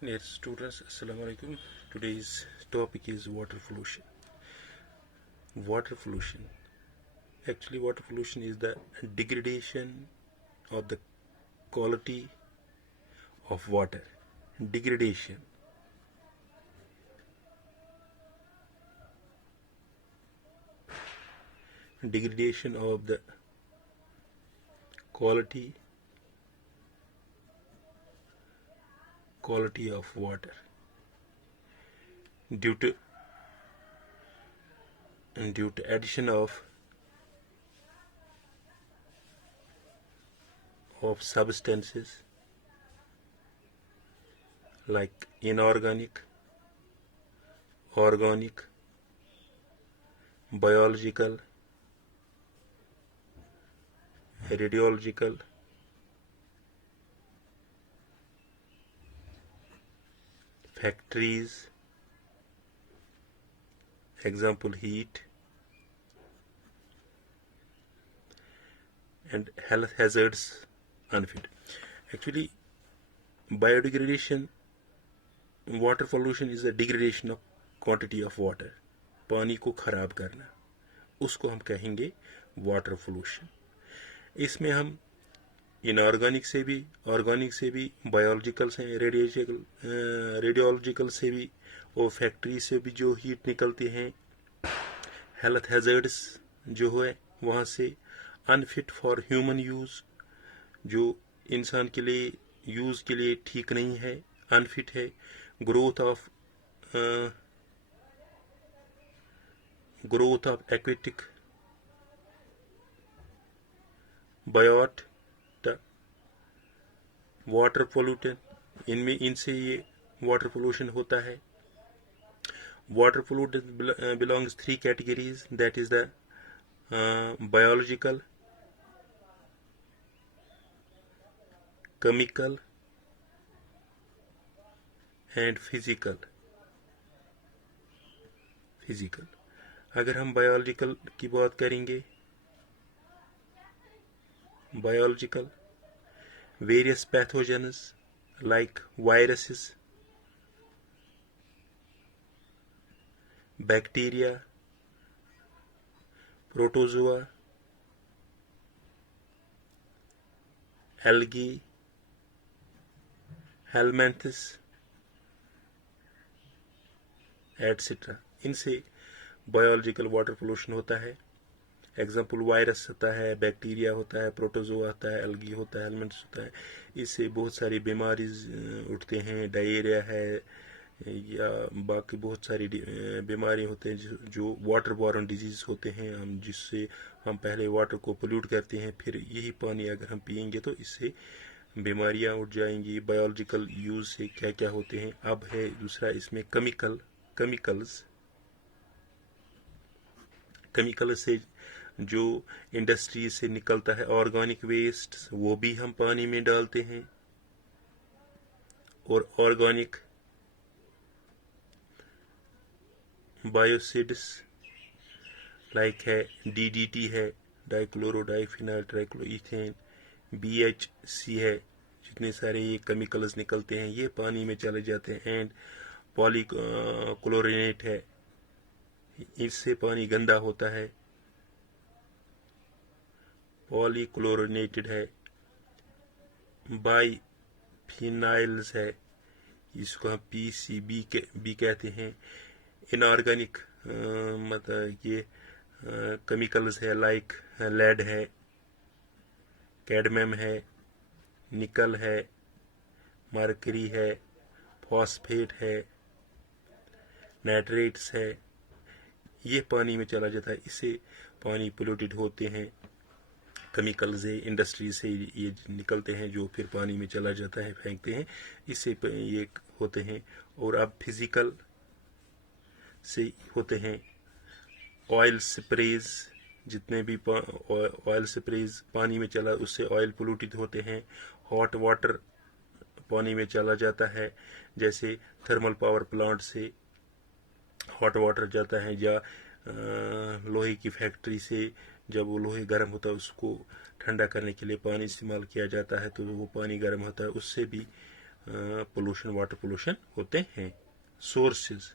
Dear students, Assalamu alaikum. Today's topic is water pollution. Water pollution. Actually, water pollution is the degradation of the quality of water. Degradation. Degradation of the quality of water due to addition of substances like inorganic, organic, biological, radiological, factories, example heat, and health hazards unfit. Actually, biodegradation, water pollution is a degradation of quantity of water. पानी को खराब करना, उसको हम कहेंगे water pollution. इसमें हम inorganic से भी, ऑर्गेनिक से भी, बायोलॉजिकल से, रेडियोलॉजिकल से भी और फैक्ट्री से भी जो हीट निकलती हैं, हेल्थ हैजर्ड्स जो है वहाँ से, अनफिट फॉर ह्यूमन यूज़, जो इंसान के लिए यूज़ के लिए ठीक नहीं है, अनफिट है, growth of aquatic Biot, water pollutant, इनसे ये वाटर पोल्यूशन होता है. Water pollutant belongs 3 categories, that is the biological, chemical and physical. अगर हम बायोलॉजिकल की बात करेंगे, biological various pathogens like viruses, bacteria, protozoa, algae, helminths, etc. इनसे बायोलॉजिकल वाटर पोल्यूशन होता है. एग्जाम्पल वायरस होता है, बैक्टीरिया होता है, प्रोटोजोआ होता है, एल्गी होता है, एलिमेंट्स होता है. इससे बहुत सारी बीमारी उठते हैं, डायरिया है या बाकी बहुत सारी बीमारी होते हैं जो वाटर बॉर्न डिजीज होते हैं, हम जिससे हम पहले वाटर को पोल्यूट करते हैं, फिर यही पानी अगर हम पिएंगे तो इससे बीमारियां उठ जाएंगी. बायोलॉजिकल यूज से क्या क्या होते हैं. अब है दूसरा इसमें केमिकल से जो इंडस्ट्री से निकलता है, ऑर्गेनिक वेस्ट, वो भी हम पानी में डालते हैं. और ऑर्गेनिक बायोसिड्स लाइक है डीडीटी है, डाइक्लोरो डाइफिनाइल ट्राइक्लोइथेन, बीएचसी है, जितने सारे ये केमिकल्स निकलते हैं ये पानी में चले जाते हैं. एंड पॉलीक्लोरिनेट है, इससे पानी गंदा होता है. पॉलीक्लोरिनेटेड है, बाईफिनाइल्स है, इसको हम पीसीबी भी कहते हैं. इनऑर्गेनिक मतलब ये केमिकल्स है लाइक लेड है, कैडमियम है, निकल है, मरकरी है, फॉस्फेट है, नाइट्रेट्स है, ये पानी में चला जाता है. इससे पानी पोल्यूटेड होते हैं. केमिकल से, इंडस्ट्री से ये निकलते हैं जो फिर पानी में चला जाता है, फेंकते हैं, इससे ये होते हैं. और अब फिजिकल से होते हैं ऑयल स्प्रेज, जितने भी ऑयल स्प्रेज पानी में चला उससे ऑयल पोल्यूटेड होते हैं. हॉट वाटर पानी में चला जाता है, जैसे थर्मल पावर प्लांट से हॉट वाटर जाता है, या लोहे की फैक्ट्री से जब वो लोहे गर्म होता है उसको ठंडा करने के लिए पानी इस्तेमाल किया जाता है, तो वो पानी गर्म होता है, उससे भी पोल्यूशन, वाटर पोल्यूशन होते हैं। सोर्सेज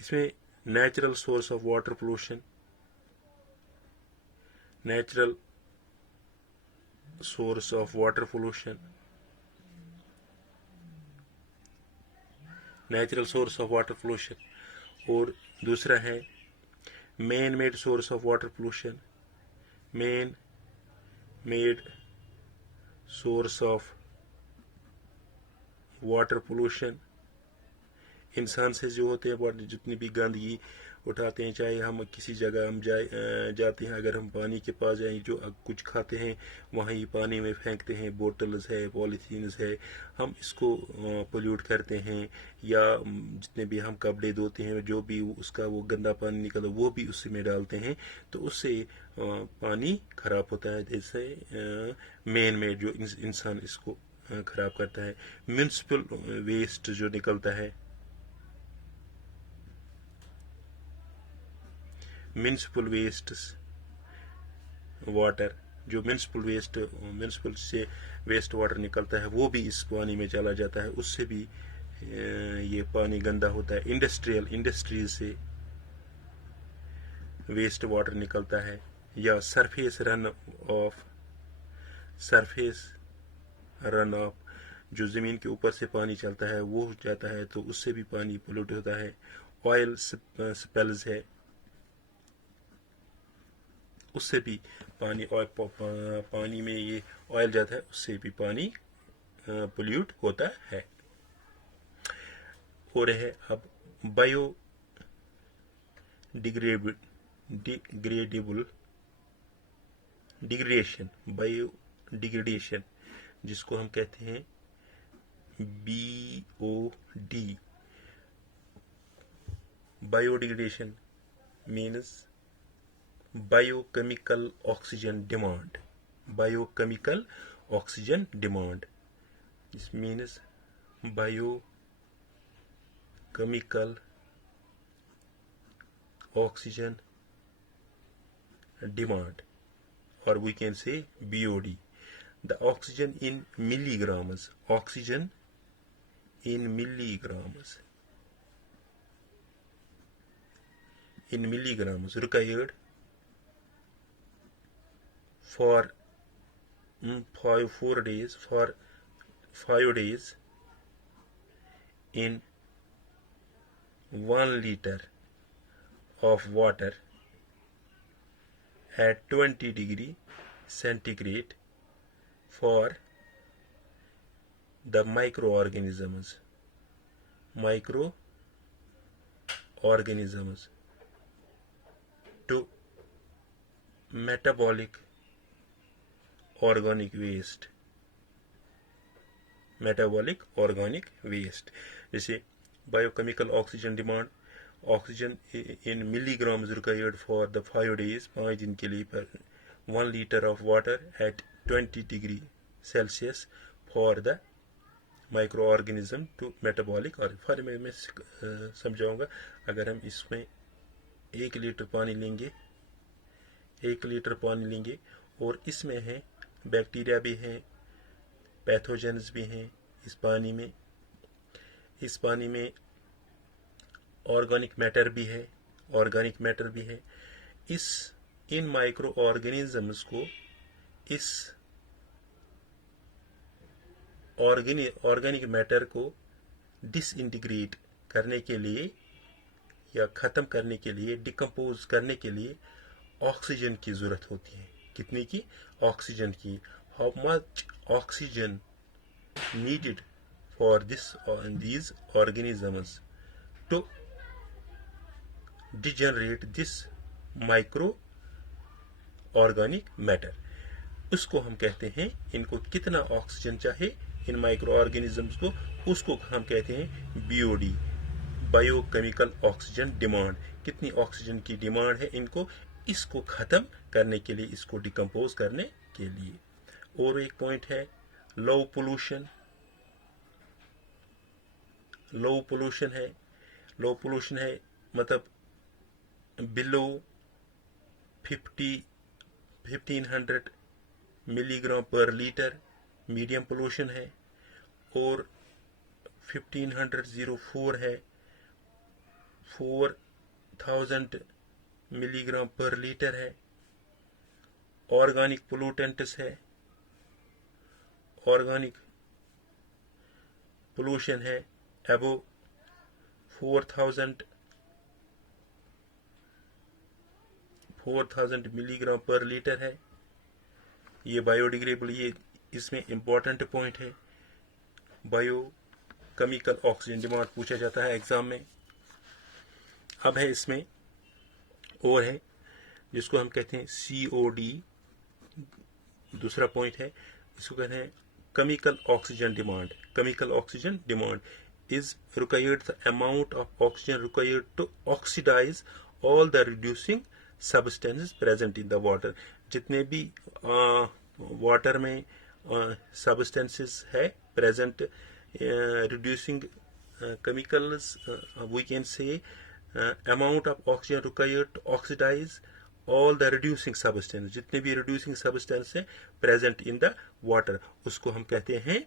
इसमें natural source of water pollution, natural source of water pollution, natural source of water pollution. और दूसरा है man made source of water pollution, man made source of water pollution. इंसान से जो होते हैं जितनी भी गंदगी उठाते हैं, चाहे हम किसी जगह हम जाते हैं, अगर हम पानी के पास जाएं, जो कुछ खाते हैं वहीं पानी में फेंकते हैं, बोतल्स है, पॉलीथीन्स है, हम इसको पोल्यूट करते हैं। या जितने भी हम कपड़े धोते हैं, जो भी उसका वो गंदा पानी निकला वो भी उसी में डालते हैं, तो उससे पानी खराब होता है। जैसे मैन मेड जो इंसान इसको खराब करता है। म्यूनिसिपल वेस्ट जो निकलता है, म्यूनिसिपल वेस्ट वाटर, जो म्यूनिसिपल से वेस्ट वाटर निकलता है वो भी इस पानी में चला जाता है, उससे भी ये पानी गंदा होता है। इंडस्ट्रीज से वेस्ट वाटर निकलता है, या सरफेस रन ऑफ जो जमीन के ऊपर से पानी चलता है वो जाता है, तो उससे भी पानी पोल्यूट होता है। ऑयल स्पेल्स है, उससे भी पानी में ये ऑयल जाता है, उससे भी पानी पोल्यूट होता है। और है अब बायोडिग्रेडेशन, जिसको हम कहते हैं BOD। Biodegradation means biochemical oxygen demand. Biochemical oxygen demand. This means biochemical oxygen demand, or we can say BOD. The oxygen in milligrams. Oxygen in milligrams. In milligrams required for 5 days in 1 liter of water at 20 degree centigrade for the microorganisms to metabolic organic waste, जैसे biochemical oxygen demand, oxygen in milligrams required for the 5 days, 5 दिन के लिए पर 1 liter of water at 20 degree Celsius for the microorganism to metabolic। और फिर मैं समझाऊंगा। अगर हम इसमें 1 लीटर पानी लेंगे और इसमें है बैक्टीरिया भी हैं, पैथोजेंस भी हैं इस पानी में ऑर्गेनिक मैटर भी है। इन माइक्रो ऑर्गेनिजम्स को इस ऑर्गेनिक मैटर को डिसइंटीग्रेट करने के लिए या ख़त्म करने के लिए, डिकम्पोज करने के लिए ऑक्सीजन की ज़रूरत होती है। कितनी की? ऑक्सीजन की। How much oxygen needed for these organisms to degenerate this micro organic matter, उसको हम कहते हैं, इनको कितना ऑक्सीजन चाहिए इन माइक्रो ऑर्गेनिजम्स को, उसको हम कहते हैं BOD, बायोकेमिकल ऑक्सीजन डिमांड। कितनी ऑक्सीजन की डिमांड है इनको, इसको खत्म करने के लिए, इसको डिकम्पोज करने के लिए। और एक पॉइंट है लो पोल्यूशन है मतलब बिलो 1500 मिलीग्राम पर लीटर मीडियम पोल्यूशन है, और 1504 है 4000 मिलीग्राम पर लीटर है। ऑर्गेनिक पोल्यूटेंट्स है, ऑर्गेनिक पोल्यूशन है अबव 4000 मिलीग्राम पर लीटर है। ये बायोडिग्रेडेबल, ये इसमें इंपॉर्टेंट पॉइंट है। बायो केमिकल ऑक्सीजन डिमांड पूछा जाता है एग्जाम में। अब है इसमें और है जिसको हम कहते हैं COD, दूसरा पॉइंट है, इसको कहते हैं chemical oxygen demand. Chemical oxygen demand is required the amount of oxygen required to oxidize all the reducing substances present in the water। जितने भी वाटर में substances है present reducing chemicals, we can say amount of oxygen required to oxidize all the reducing substances। जितने भी reducing substances है present in the water, उसको हम कहते हैं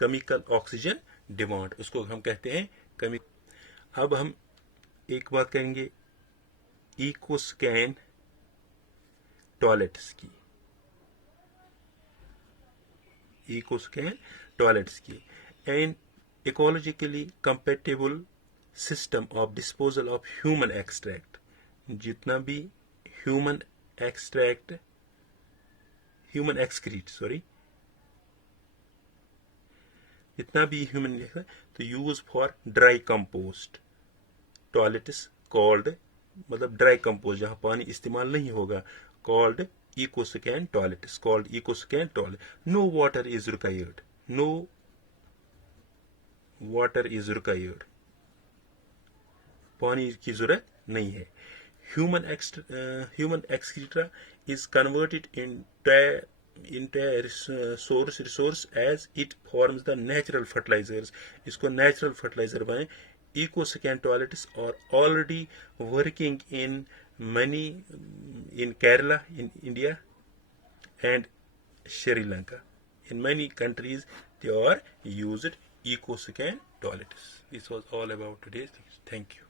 केमिकल ऑक्सीजन डिमांड, उसको हम कहते हैं केमिकल। अब हम एक बात करेंगे इकोस्कैन टॉयलेट्स की, इकोस्कैन टॉयलेट्स की। And ecologically compatible system of disposal of human extract. जितना भी ह्यूमन एक्सक्रीट जितना भी ह्यूमन तो use for dry compost toilets called, मतलब ड्राई कंपोस्ट जहां पानी इस्तेमाल नहीं होगा, called ecosan toilets, called ecosan toilet. No water is required, no water is required, पानी की जरूरत नहीं है। Human excreta is converted into a resource as it forms the natural fertilizers। इसको natural fertilizer बनाए। EcoScan toilets are already working in Kerala, in India and Sri Lanka. In many countries they are used EcoScan toilets. This was all about today's things. Thank you.